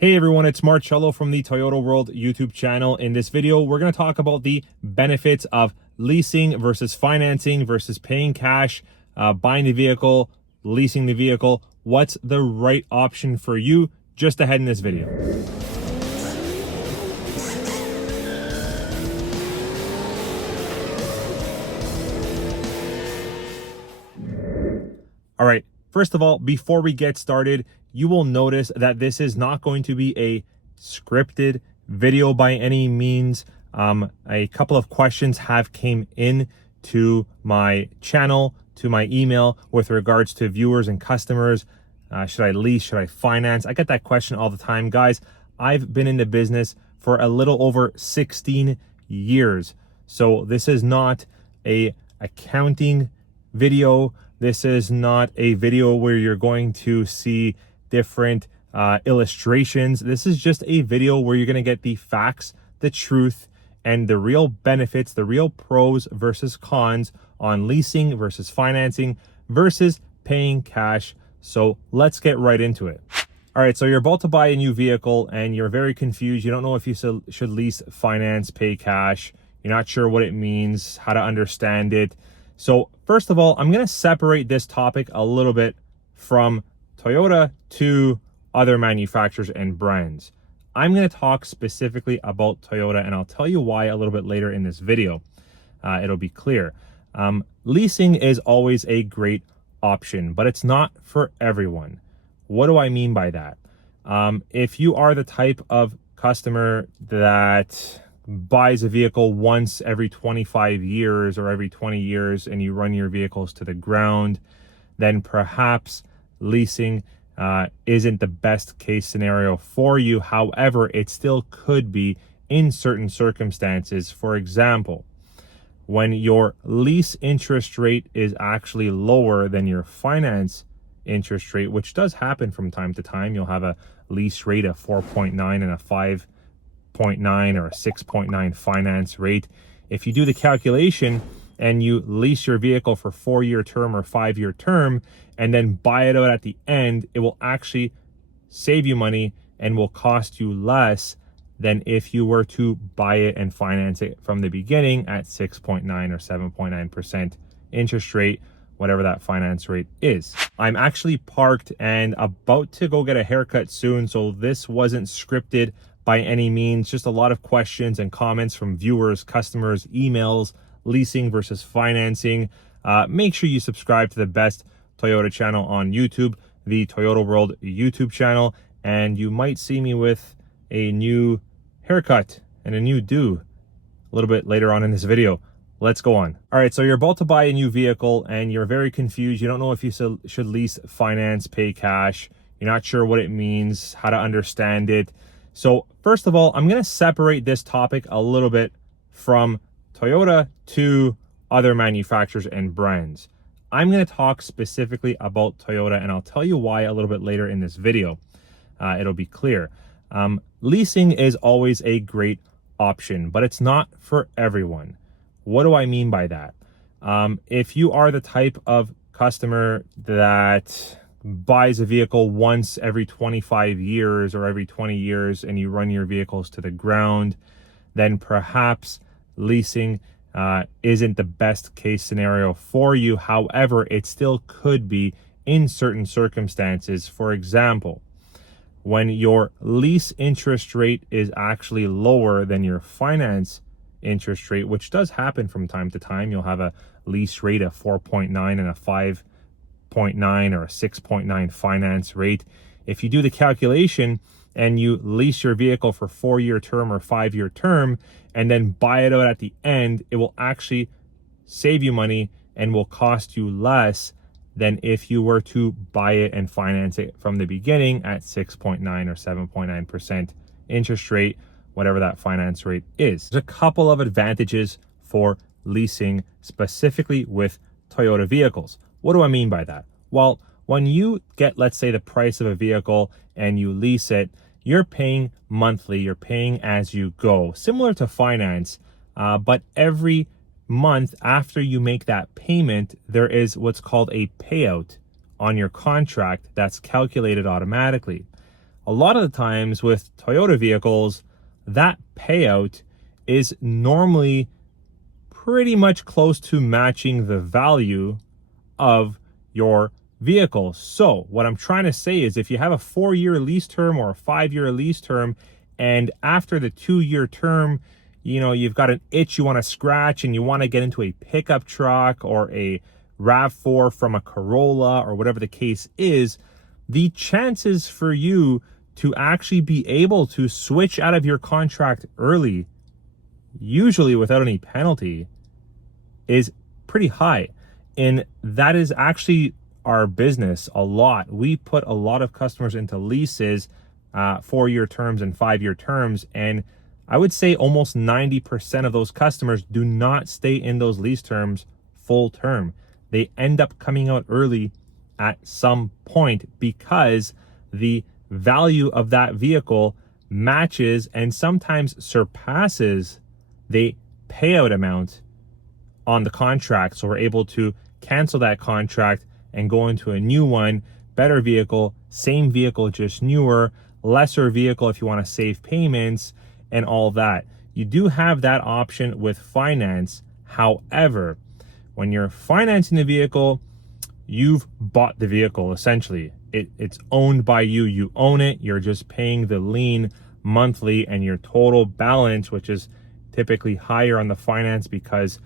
Hey everyone, it's Marcello from the Toyota World YouTube channel. In this video, we're going to talk about the benefits of leasing versus financing versus paying cash, buying the vehicle, leasing the vehicle. What's the right option for you? Just ahead in this video. All right, first of all, before we get started, you will notice that this is not going to be a scripted video by any means. A couple of questions have came in to my channel, to my email with regards to viewers and customers. Should I lease? Should I finance? I get that question all the time. Guys, I've been in the business for a little over 16 years. So this is not a accounting video. This is not a video where you're going to see different illustrations. This is just a video where you're going to get the facts, the truth, and the real benefits, the real pros versus cons on leasing versus financing versus paying cash. So let's get right into it. All right, so you're about to buy a new vehicle and you're very confused. You don't know if you should lease, finance, pay cash. You're not sure what it means, how to understand it. So first of all, I'm going to separate this topic a little bit from Toyota to other manufacturers and brands. I'm going to talk specifically about Toyota, and I'll tell you why a little bit later in this video. It'll be clear. Leasing is always a great option, but it's not for everyone. What do I mean by that? If you are the type of customer that buys a vehicle once every 25 years or every 20 years and you run your vehicles to the ground, then perhaps leasing isn't the best case scenario for you. However, it still could be in certain circumstances. For example, when your lease interest rate is actually lower than your finance interest rate, which does happen from time to time. You'll have a lease rate of 4.9 and a 5.9 or a 6.9 finance rate. If you do the calculation and you lease your vehicle for 4-year term or 5-year term and then buy it out at the end, it will actually save you money and will cost you less than if you were to buy it and finance it from the beginning at 6.9 or 7.9% interest rate, whatever that finance rate is. I'm actually parked and about to go get a haircut soon, so this wasn't scripted by any means. Just a lot of questions and comments from viewers, customers, emails, leasing versus financing. Make sure you subscribe to the best Toyota channel on YouTube, the Toyota World YouTube channel, and you might see me with a new haircut and a new do a little bit later on in this video. Let's go on. All right, so you're about to buy a new vehicle and you're very confused. You don't know if you should lease, finance, pay cash. You're not sure what it means, how to understand it. So first of all, I'm going to separate this topic a little bit from Toyota to other manufacturers and brands. I'm going to talk specifically about Toyota, and I'll tell you why a little bit later in this video. It'll be clear. Leasing is always a great option, but it's not for everyone. What do I mean by that? If you are the type of customer that buys a vehicle once every 25 years or every 20 years and you run your vehicles to the ground, then perhaps leasing isn't the best case scenario for you. However, it still could be in certain circumstances. For example, when your lease interest rate is actually lower than your finance interest rate, which does happen from time to time. You'll have a lease rate of 4.9 and a 5.9 or a 6.9 finance rate. If you do the calculation and you lease your vehicle for 4-year term or 5-year term and then buy it out at the end, it will actually save you money and will cost you less than if you were to buy it and finance it from the beginning at 6.9 or 7.9% interest rate, whatever that finance rate is. There's a couple of advantages for leasing, specifically with Toyota vehicles. What do I mean by that? Well, when you get, let's say, the price of a vehicle and you lease it, you're paying monthly, you're paying as you go, similar to finance, but every month after you make that payment, there is what's called a payout on your contract that's calculated automatically. a lot of the times with Toyota vehicles, that payout is normally pretty much close to matching the value of your vehicle. So what I'm trying to say is if you have a 4-year lease term or a 5-year lease term, and after the 2-year term, you've got an itch you want to scratch and you want to get into a pickup truck or a RAV4 from a Corolla or whatever the case is, the chances for you to actually be able to switch out of your contract early, usually without any penalty, is pretty high. And that is actually our business a lot. We put a lot of customers into leases, 4-year terms and 5-year terms. And I would say almost 90% of those customers do not stay in those lease terms full term. They end up coming out early at some point because the value of that vehicle matches and sometimes surpasses the payout amount on the contract. So we're able to cancel that contract and go into a new one, better vehicle, same vehicle, just newer, lesser vehicle if you want to save payments and all that. You do have that option with finance. However, when you're financing the vehicle, you've bought the vehicle essentially. It's owned by you. You own it. You're just paying the lien monthly, and your total balance, which is typically higher on the finance because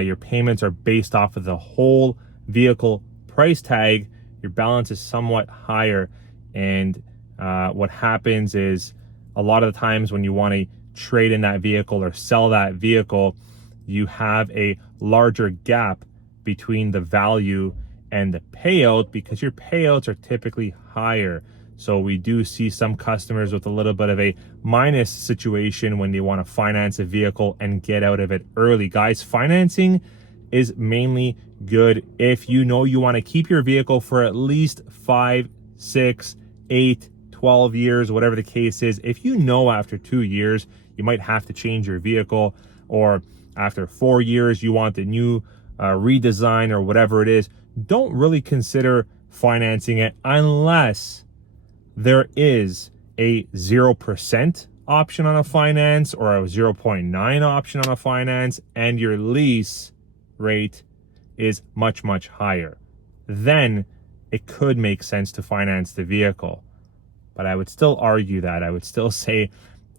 your payments are based off of the whole vehicle price tag, your balance is somewhat higher. And what happens is a lot of the times when you want to trade in that vehicle or sell that vehicle, you have a larger gap between the value and the payout because your payouts are typically higher. So we do see some customers with a little bit of a minus situation when they want to finance a vehicle and get out of it early. Guys, financing is mainly good if you know you want to keep your vehicle for at least 5, 6, 8, 12 years, whatever the case is. If you know after 2 years you might have to change your vehicle, or after 4 years you want the new redesign or whatever it is, don't really consider financing it unless there is a 0% option on a finance or a 0.9 option on a finance and your lease rate is much, much higher. Then it could make sense to finance the vehicle. But I would still argue that. I would still say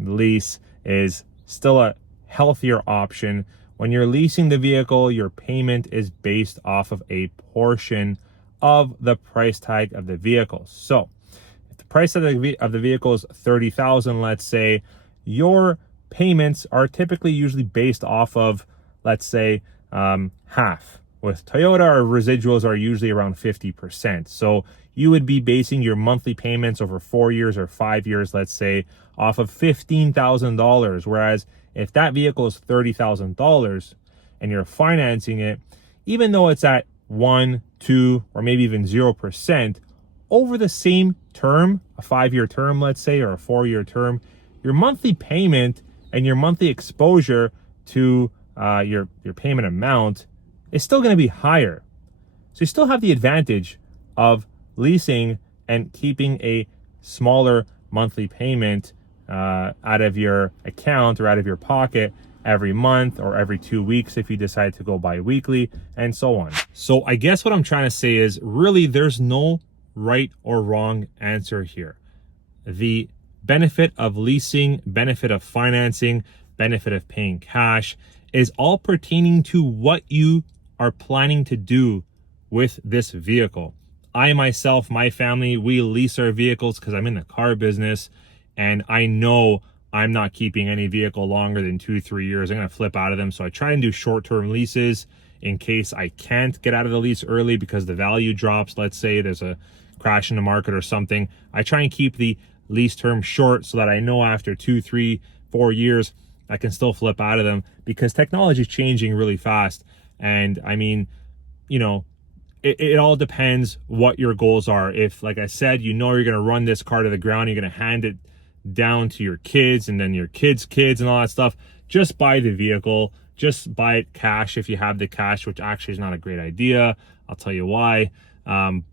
lease is still a healthier option. When you're leasing the vehicle, your payment is based off of a portion of the price tag of the vehicle. So if the price of the vehicle is $30,000, let's say, your payments are typically usually based off of, let's say, half. With Toyota, our residuals are usually around 50%. So you would be basing your monthly payments over 4 years or 5 years, let's say, off of $15,000. Whereas if that vehicle is $30,000 and you're financing it, even though it's at 1, 2, or maybe even 0%, over the same term, a 5-year term, let's say, or a 4-year term, your monthly payment and your monthly exposure to your payment amount is still going to be higher. So you still have the advantage of leasing and keeping a smaller monthly payment out of your account or out of your pocket every month or every 2 weeks if you decide to go bi-weekly, and so on. So I guess what I'm trying to say is really there's no right or wrong answer here. The benefit of leasing, benefit of financing, benefit of paying cash is all pertaining to what you are planning to do with this vehicle. I myself, my family, we lease our vehicles because I'm in the car business, and I know I'm not keeping any vehicle longer than 2-3 years. I'm going to flip out of them. So I try and do short-term leases in case I can't get out of the lease early because the value drops. Let's say there's a crash in the market or something. I try and keep the lease term short so that I know after 2, 3, 4 years, I can still flip out of them because technology is changing really fast. And I mean, it all depends what your goals are. If, like I said, you're going to run this car to the ground, you're going to hand it down to your kids and then your kids' kids and all that stuff, just buy the vehicle. Just buy it cash if you have the cash, which actually is not a great idea. I'll tell you why.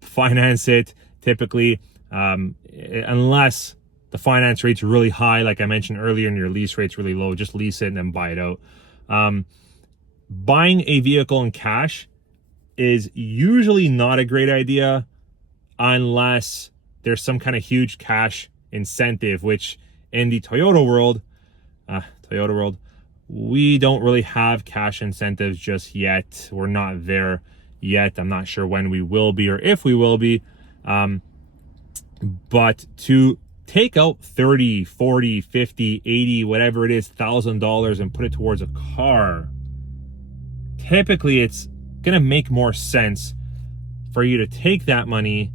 Finance it typically, unless the finance rate's really high, like I mentioned earlier, and your lease rate's really low, just lease it and then buy it out. Buying a vehicle in cash is usually not a great idea unless there's some kind of huge cash incentive, which in the Toyota world, we don't really have cash incentives just yet. We're not there yet. I'm not sure when we will be or if we will be. But to take out 30, 40, 50, 80, whatever it is, $1,000 and put it towards a car, typically it's going to make more sense for you to take that money,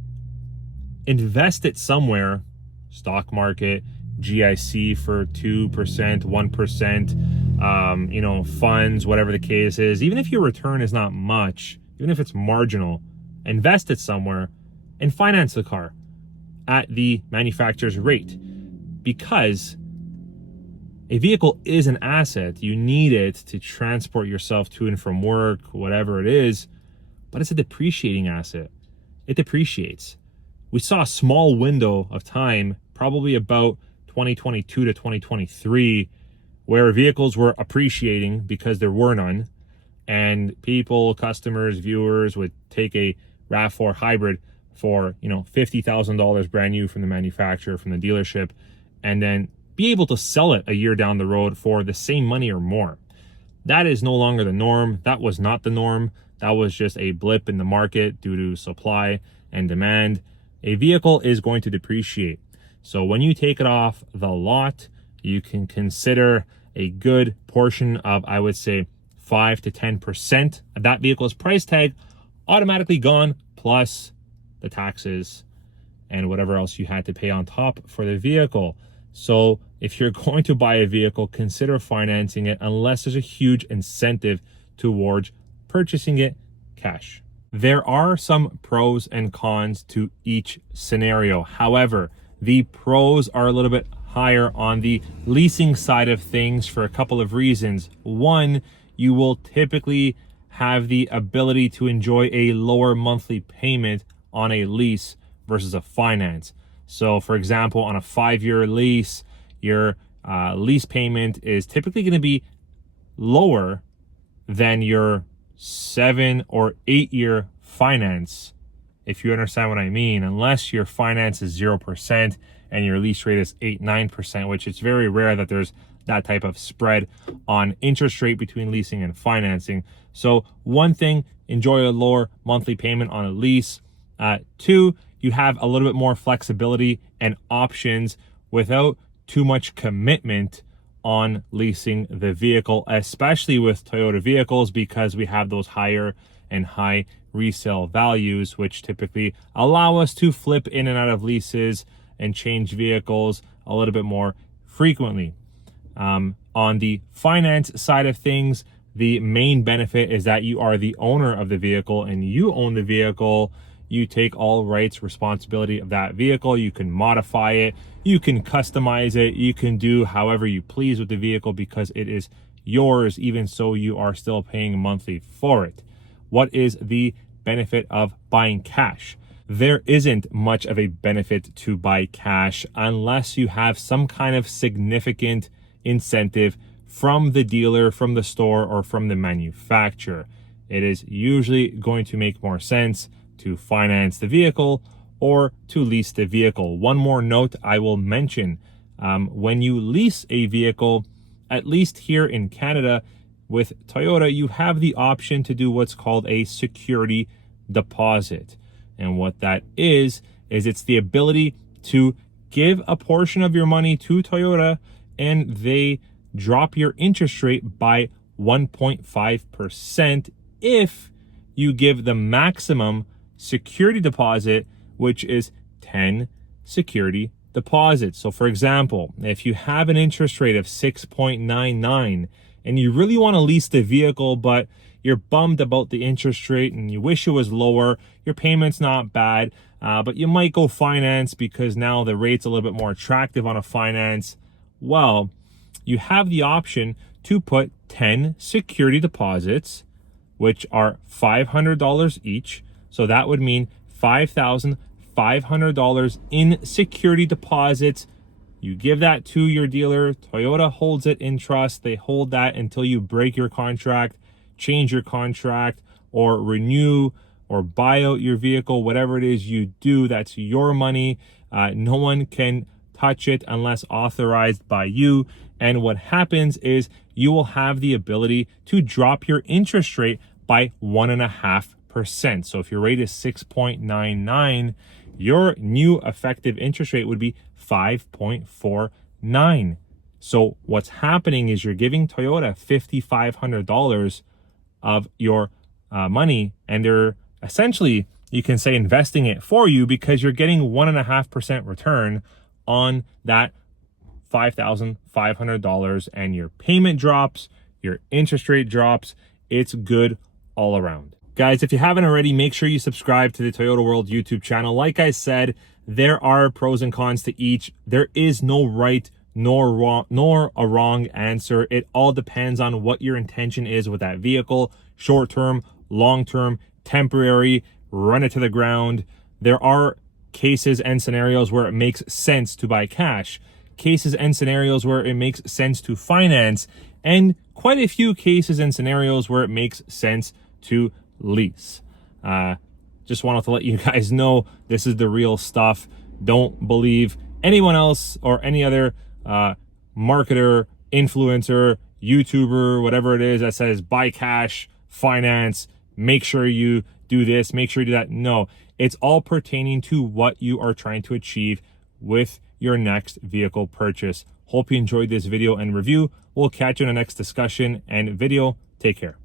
invest it somewhere, stock market, GIC for 2%, 1%, funds, whatever the case is. Even if your return is not much, even if it's marginal, invest it somewhere and finance the car at the manufacturer's rate, because a vehicle is an asset. You need it to transport yourself to and from work, whatever it is, but it's a depreciating asset. It depreciates. We saw a small window of time, probably about 2022 to 2023, where vehicles were appreciating because there were none, and people, customers, viewers would take a RAV4 hybrid for $50,000 brand new from the manufacturer, from the dealership, and then be able to sell it a year down the road for the same money or more. That is no longer the norm. That was not the norm. That was just a blip in the market due to supply and demand. A vehicle is going to depreciate. So when you take it off the lot, you can consider a good portion of, I would say, 5 to 10% of that vehicle's price tag automatically gone, plus the taxes and whatever else you had to pay on top for the vehicle. So if you're going to buy a vehicle, consider financing it unless there's a huge incentive towards purchasing it cash. There are some pros and cons to each scenario. However, the pros are a little bit higher on the leasing side of things for a couple of reasons. One, you will typically have the ability to enjoy a lower monthly payment on a lease versus a finance. So for example, on a 5-year lease, your lease payment is typically going to be lower than your 7 or 8-year finance, if you understand what I mean, unless your finance is 0% and your lease rate is 8-9%, which it's very rare that there's that type of spread on interest rate between leasing and financing. So one thing, enjoy a lower monthly payment on a lease. Two, you have a little bit more flexibility and options without too much commitment on leasing the vehicle, especially with Toyota vehicles, because we have those higher and high resale values, which typically allow us to flip in and out of leases and change vehicles a little bit more frequently. On the finance side of things, the main benefit is that you are the owner of the vehicle and you own the vehicle. You take all rights, responsibility of that vehicle. You can modify it, you can customize it, you can do however you please with the vehicle because it is yours. Even so, you are still paying monthly for it. What is the benefit of buying cash? There isn't much of a benefit to buy cash unless you have some kind of significant incentive from the dealer, from the store, or from the manufacturer. It is usually going to make more sense to finance the vehicle or to lease the vehicle. One more note I will mention, when you lease a vehicle, at least here in Canada with Toyota, you have the option to do what's called a security deposit. And what that is it's the ability to give a portion of your money to Toyota and they drop your interest rate by 1.5% if you give the maximum security deposit, which is 10 security deposits. So for example, if you have an interest rate of 6.99 and you really want to lease the vehicle, but you're bummed about the interest rate and you wish it was lower, your payment's not bad, but you might go finance because now the rate's a little bit more attractive on a finance. Well, you have the option to put 10 security deposits, which are $500 each. So that would mean $5,500 in security deposits You give that to your dealer. Toyota holds it in trust. They hold that until you break your contract, change your contract, or renew or buy out your vehicle. Whatever it is you do, that's your money. No one can touch it unless authorized by you. And what happens is you will have the ability to drop your interest rate by 1.5%. So if your rate is 6.99, your new effective interest rate would be 5.49. So what's happening is you're giving Toyota $5,500 of your money, and they're essentially, you can say, investing it for you, because you're getting 1.5% return on that $5,500, and your payment drops, your interest rate drops. It's good all around. Guys, if you haven't already, make sure you subscribe to the Toyota World YouTube channel. Like I said, there are pros and cons to each. There is no right nor a wrong answer. It all depends on what your intention is with that vehicle. Short-term, long-term, temporary, run it to the ground. There are cases and scenarios where it makes sense to buy cash, cases and scenarios where it makes sense to finance, and quite a few cases and scenarios where it makes sense to lease. Just wanted to let you guys know this is the real stuff. Don't believe anyone else or any other marketer, influencer, YouTuber, whatever it is that says buy cash, finance, make sure you do this, make sure you do that. No, it's all pertaining to what you are trying to achieve with your next vehicle purchase. Hope you enjoyed this video and review. We'll catch you in the next discussion and video. Take care.